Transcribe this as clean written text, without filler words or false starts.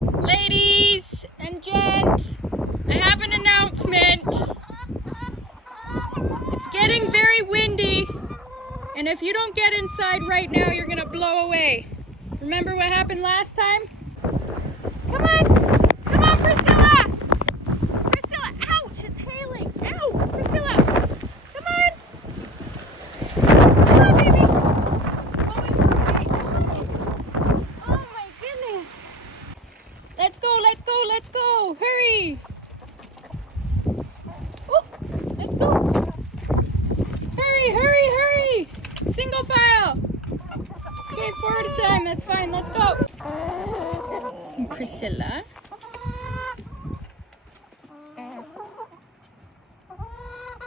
Ladies and gent, I have an announcement. It's getting very windy, and if you don't get inside right now, you're gonna blow away. Remember what happened last time? Come on! Come on, Priscilla! Priscilla, ouch! It's hailing! Ow! Priscilla! Come on! Come on, baby! Oh my goodness! Let's go, let's go, let's go! Hurry! Oh, let's go! Hurry, hurry, hurry! Single file! Okay, 4 at a time, that's fine, let's go! Priscilla.